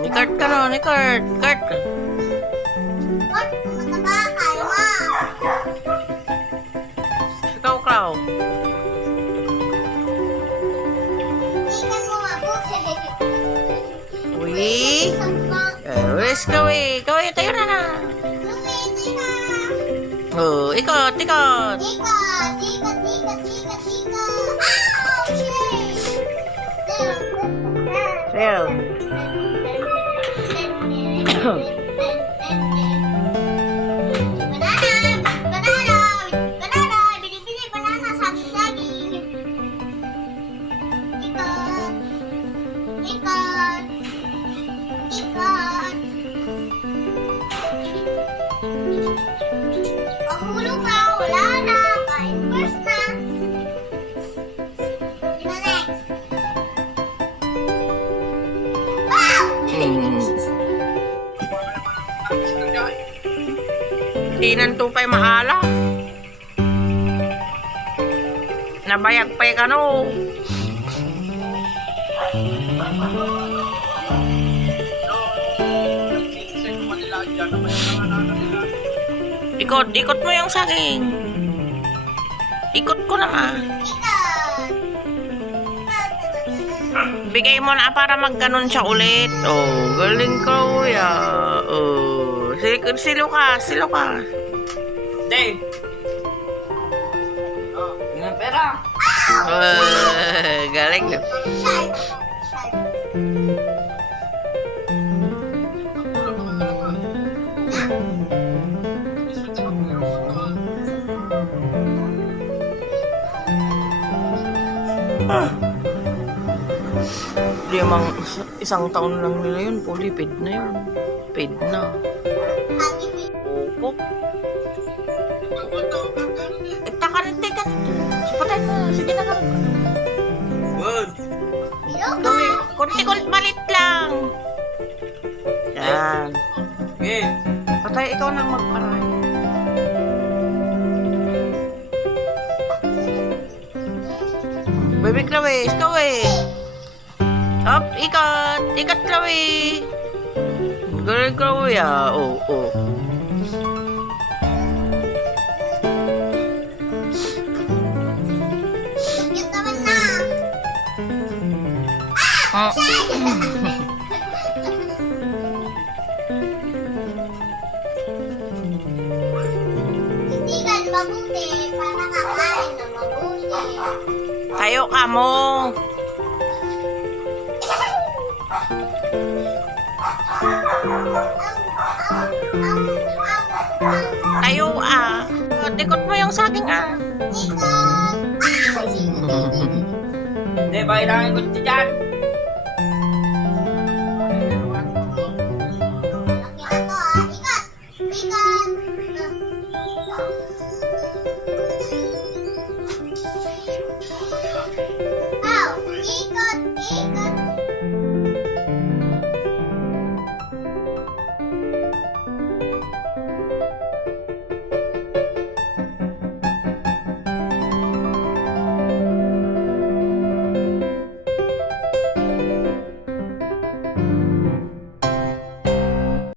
Ni-cart ka no, ni-cart. Cart. Ikaw, Clow. Uy. Wes kawi. Kawi, tayo na na. Oh, ikot, ikot. Sayo. Mahulog na, wala na, kain first na. Sino next? Wow! Di nantupay maala. Nabayag pa ka no. Ikot, ikot mo yung saging. Ikot ko naman. Bigay mo na para magganon siya ulit. Oh, galing ka, kuya. Oh, silo ka, silo ka. Dave. Oh, yung pera. Galing na. Limang isang taon lang nila yun, fully paid na yun. Paid na. Opo. Takarante ka. Patay mo. Sige na lang. Good. Kunti-kunti malit lang. Yan. Okay. Patay, ikaw nang magparay. Baby Chloe, Chloe. Up, ikat. Ikat, Chloe. Galing, Chloe, ah. Oh, oh. Cute naman na. Ah. Hindi ka mabuti para kakain na mabuti. Tayo ka mo. Tayo ah. Tikot mo yung saging ah. Ikaw. Dave, kailangan ko dyan.